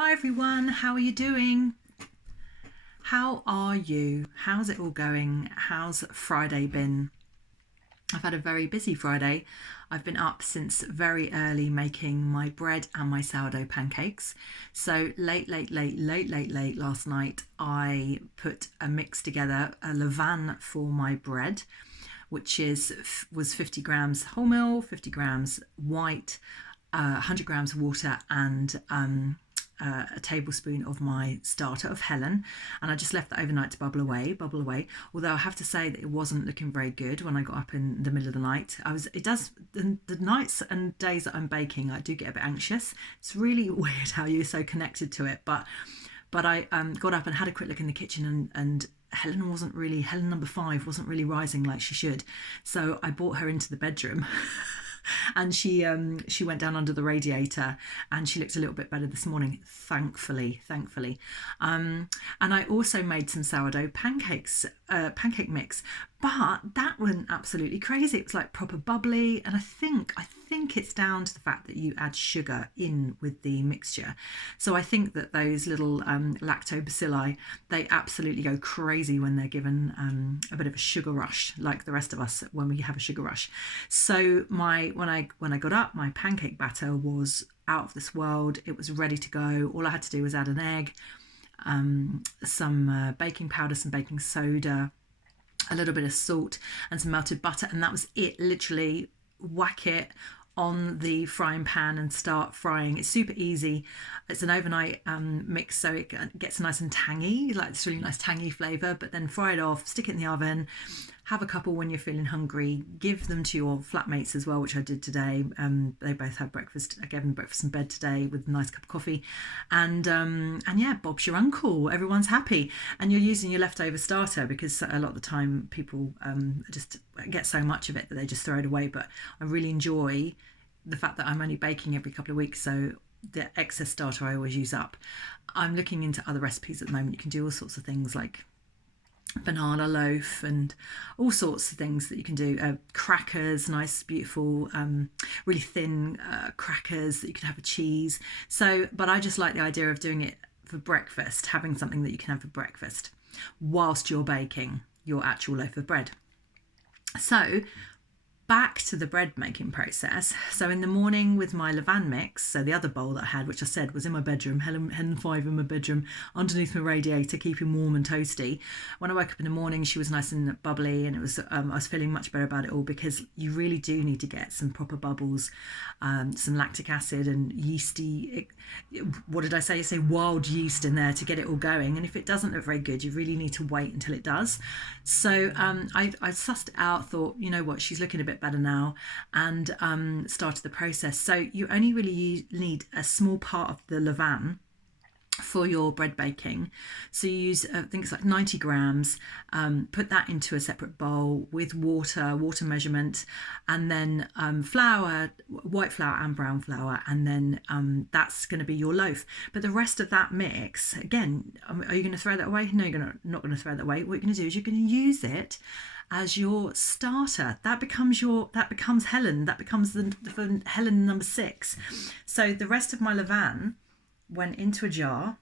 Hi everyone, how are you doing? How are you? How's it all going? How's Friday been? I've had a very busy Friday. I've been up since very early making my bread and my sourdough pancakes. So late last night, I put a mix together, a levain for my bread, which was 50 grams wholemeal, 50 grams white, 100 grams water, and a tablespoon of my starter of Helen, and I just left that overnight to bubble away. Although I have to say that it wasn't looking very good when I got up in the middle of the night. The nights and days that I'm baking, I do get a bit anxious. It's really weird how you're so connected to it, but I got up and had a quick look in the kitchen, and Helen number 5 wasn't really rising like she should. So I brought her into the bedroom. And she went down under the radiator, and she looked a little bit better this morning, thankfully. And I also made some sourdough pancake mix, but that went absolutely crazy. It was like proper bubbly, and I think it's down to the fact that you add sugar in with the mixture. So I think that those little lactobacilli, they absolutely go crazy when they're given a bit of a sugar rush, like the rest of us when we have a sugar rush. So when I got up, my pancake batter was out of this world. It was ready to go. All I had to do was add an egg, some baking powder, some baking soda, a little bit of salt, and some melted butter, and that was it. Literally whack it on the frying pan and start frying. It's super easy. It's an overnight mix, so it gets nice and tangy, like this really nice tangy flavour. But then fry it off, stick it in the oven, have a couple when you're feeling hungry, give them to your flatmates as well, which I did today. They both had breakfast. I gave them breakfast in bed today with a nice cup of coffee, and yeah, Bob's your uncle. Everyone's happy, and you're using your leftover starter because a lot of the time people just get so much of it that they just throw it away. But I really enjoy the fact that I'm only baking every couple of weeks, so the excess starter I always use up. I'm looking into other recipes at the moment. You can do all sorts of things like banana loaf and all sorts of things that you can do. Crackers, nice beautiful really thin crackers that you can have with cheese. So but I just like the idea of doing it for breakfast, having something that you can have for breakfast whilst you're baking your actual loaf of bread. So back to the bread making process. So in the morning with my levain mix, so the other bowl that I had, which I said was in my bedroom, Helen 5 in my bedroom, underneath my radiator, keeping warm and toasty. When I woke up in the morning, she was nice and bubbly, and it was I was feeling much better about it all, because you really do need to get some proper bubbles, some lactic acid and yeasty, what did I say? Say wild yeast in there to get it all going. And if it doesn't look very good, you really need to wait until it does. So I sussed it out, thought, you know what, she's looking a bit better now, and started the process. So you only really need a small part of the levain for your bread baking. So you use I think it's like 90 grams, put that into a separate bowl with water measurement, and then flour, white flour and brown flour, and then that's going to be your loaf. But the rest of that mix, again, are you going to throw that away? No, you're not going to throw that away. What you're going to do is you're going to use it as your starter. That becomes Helen. That becomes the Helen number 6. So the rest of my levain went into a jar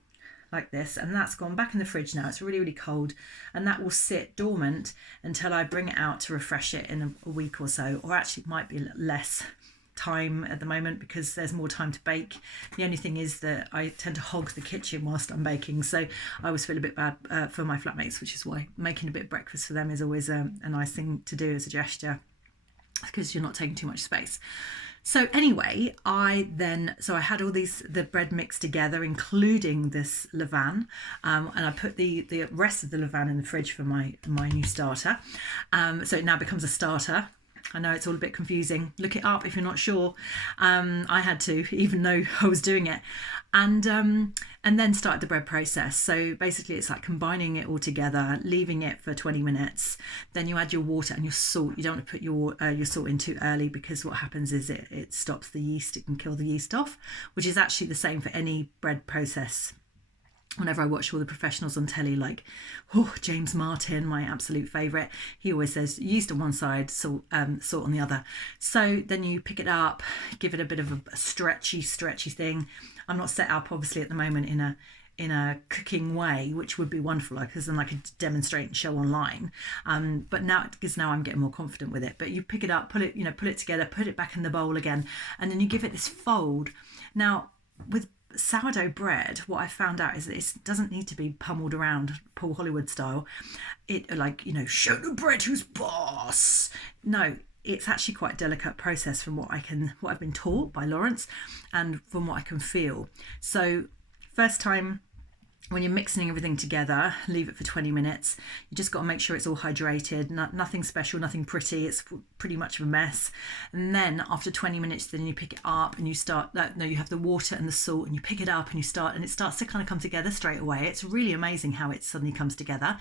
like this, and that's gone back in the fridge now. It's really cold, and that will sit dormant until I bring it out to refresh it in a week or so, or actually it might be less time at the moment because there's more time to bake. The only thing is that I tend to hog the kitchen whilst I'm baking, so I always feel a bit bad for my flatmates, which is why making a bit of breakfast for them is always a nice thing to do as a gesture, because you're not taking too much space. So anyway, I had all the bread mixed together, including this levain, and I put the rest of the levain in the fridge for my new starter. So it now becomes a starter. I know it's all a bit confusing. Look it up if you're not sure. I had to, even though I was doing it. And then start the bread process. So basically it's like combining it all together, leaving it for 20 minutes. Then you add your water and your salt. You don't want to put your salt in too early, because what happens is it stops the yeast. It can kill the yeast off, which is actually the same for any bread process. whenever I watch all the professionals on telly, like, oh, James Martin, my absolute favourite, he always says yeast on one side, salt on the other. So then you pick it up, give it a bit of a stretchy thing. I'm not set up obviously at the moment in a cooking way, which would be wonderful, because then I could demonstrate and show online. But now, because now I'm getting more confident with it. But you pick it up, put it together, put it back in the bowl again, and then you give it this fold. Now, with sourdough bread, what I found out is that it doesn't need to be pummeled around Paul Hollywood style. It, like, show the bread who's boss. No, it's actually quite a delicate process from what I've been taught by Lawrence, and from what I can feel. So first time, when you're mixing everything together, leave it for 20 minutes. You just got to make sure it's all hydrated, nothing special, nothing pretty. It's pretty much of a mess. And then after 20 minutes, then you pick it up and you start, you have the water and the salt, and you pick it up and it starts to kind of come together straight away. It's really amazing how it suddenly comes together.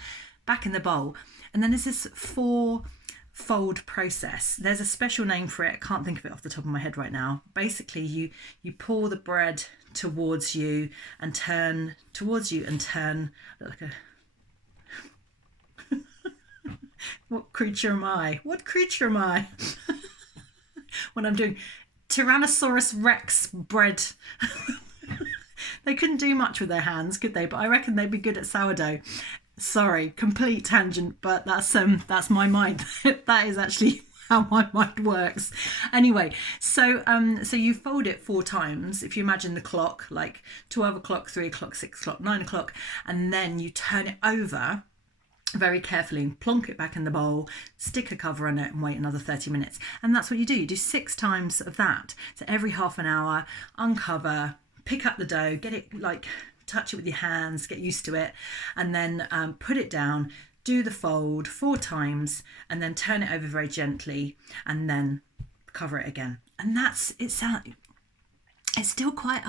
Back in the bowl. And then there's this 4-fold process. There's a special name for it. I can't think of it off the top of my head right now. Basically, you pour the bread towards you and turn like a what creature am I when I'm doing Tyrannosaurus Rex bread. They couldn't do much with their hands, could they? But I reckon they'd be good at sourdough. Sorry, complete tangent, but that's my mind. That is actually how my mind works. Anyway, so you fold it 4 times. If you imagine the clock, like 12 o'clock, 3 o'clock, 6 o'clock, 9 o'clock, and then you turn it over very carefully and plonk it back in the bowl, stick a cover on it and wait another 30 minutes. And that's what you do. You do 6 times of that. So every half an hour, uncover, pick up the dough, get it, like, touch it with your hands, get used to it, and then put it down, do the fold 4 times, and then turn it over very gently, and then cover it again. And it's still quite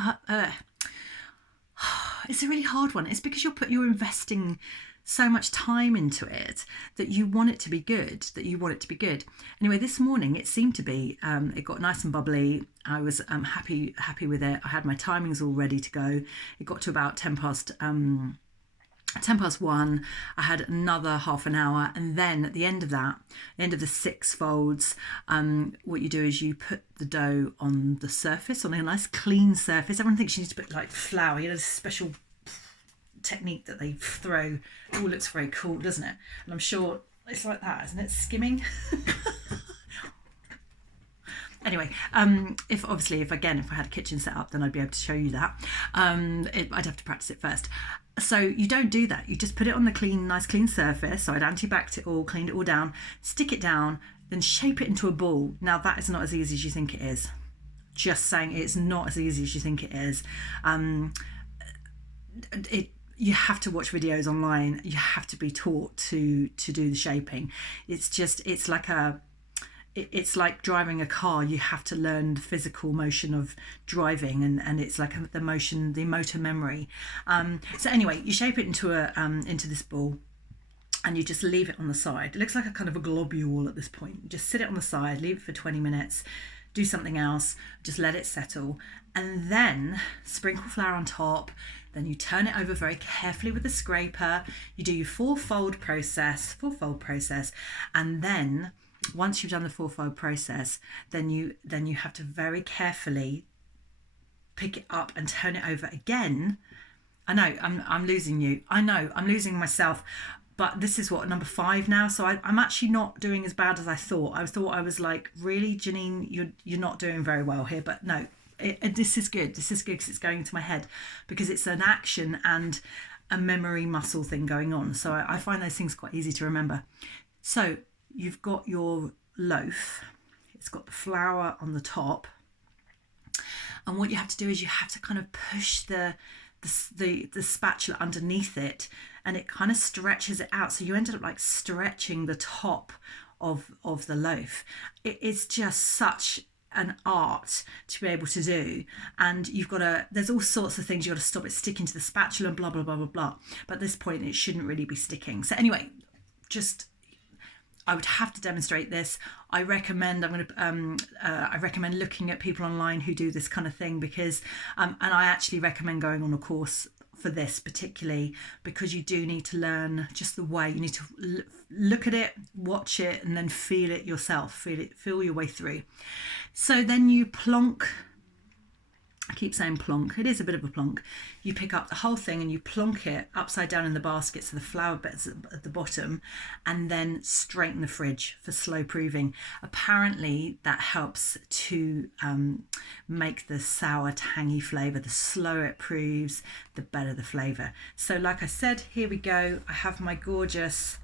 it's a really hard one. It's because you're investing so much time into it that you want it to be good, Anyway, this morning it seemed to be, it got nice and bubbly. I was happy with it. I had my timings all ready to go. It got to about 10 past 1. I had another half an hour, and then at the end of the 6 folds, what you do is you put the dough on the surface, on a nice clean surface. Everyone thinks you need to put like flour, this special technique that they throw. It all looks very cool, doesn't it? And I'm sure it's like that, isn't it? Skimming. Anyway, if I had a kitchen set up, then I'd be able to show you that. I'd have to practice it first. So you don't do that. You just put it on the nice clean surface. So I'd anti-backed it all, cleaned it all down, stick it down, then shape it into a ball. Now that is not as easy as you think it is. Just saying, it's not as easy as you think it is. You have to watch videos online. You have to be taught to do the shaping. It's like driving a car. You have to learn the physical motion of driving, and it's like the motor memory. So anyway, you shape it into this ball, and you just leave it on the side. It looks like a kind of a globule at this point. You just sit it on the side, leave it for 20 minutes, do something else, just let it settle, and then sprinkle flour on top. Then you turn it over very carefully with a scraper. You do your 4-fold process, and then once you've done the 4-fold process, then you have to very carefully pick it up and turn it over again. I know I'm losing you. I know I'm losing myself. But this is number 5 now, so I'm actually not doing as bad as I thought. I thought I was like, really, Janine, you're not doing very well here. But no, this is good. This is good because it's going into my head, because it's an action and a memory muscle thing going on. So I find those things quite easy to remember. So you've got your loaf. It's got the flour on the top, and what you have to do is you have to kind of push the spatula underneath it, and it kind of stretches it out, so you ended up like stretching the top of the loaf. It's just such an art to be able to do, and there's all sorts of things. You've got to stop it sticking to the spatula and blah blah blah blah blah, but at this point it shouldn't really be sticking. So anyway, I would have to demonstrate this. I recommend looking at people online who do this kind of thing, because and I actually recommend going on a course for this particularly, because you do need to learn just the way. You need to look at it, watch it, and then feel it yourself. Feel your way through. So then you plonk. I keep saying plonk. It is a bit of a plonk. You pick up the whole thing and you plonk it upside down in the basket, so the flour bits at the bottom, and then straight in the fridge for slow proving. Apparently that helps to make the sour, tangy flavour. The slower it proves, the better the flavour. So like I said, here we go. I have my gorgeous,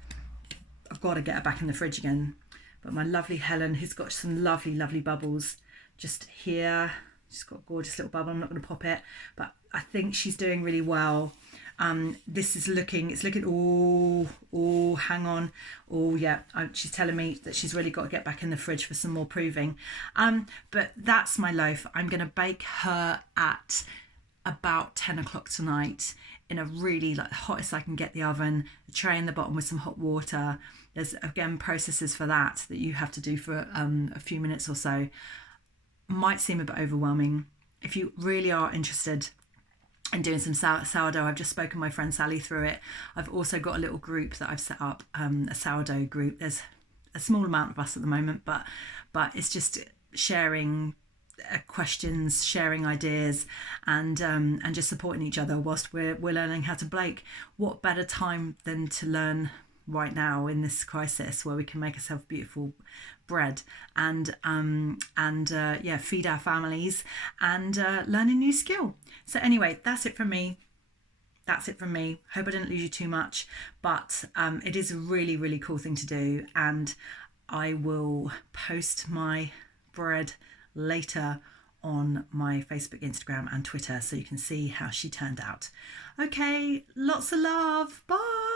I've got to get her back in the fridge again, but my lovely Helen, who's got some lovely, lovely bubbles just here. She's got a gorgeous little bubble. I'm not going to pop it, but I think she's doing really well. This is looking, it's looking, oh, hang on. Oh yeah, she's telling me that she's really got to get back in the fridge for some more proving. But that's my loaf. I'm going to bake her at about 10 o'clock tonight in a really like the hottest I can get the oven, a tray in the bottom with some hot water. There's again processes for that you have to do for a few minutes or so. Might seem a bit overwhelming. If you really are interested in doing some sourdough, I've just spoken my friend Sally through it. I've also got a little group that I've set up, a sourdough group. There's a small amount of us at the moment, but it's just sharing questions, sharing ideas, and just supporting each other whilst we're learning how to bake. What better time than to learn right now in this crisis, where we can make ourselves beautiful bread and feed our families and learn a new skill. So anyway, that's it from me. Hope I didn't lose you too much, but it is a really, really cool thing to do, and I will post my bread later on my Facebook, Instagram and Twitter, so you can see how she turned out. Okay, lots of love. Bye.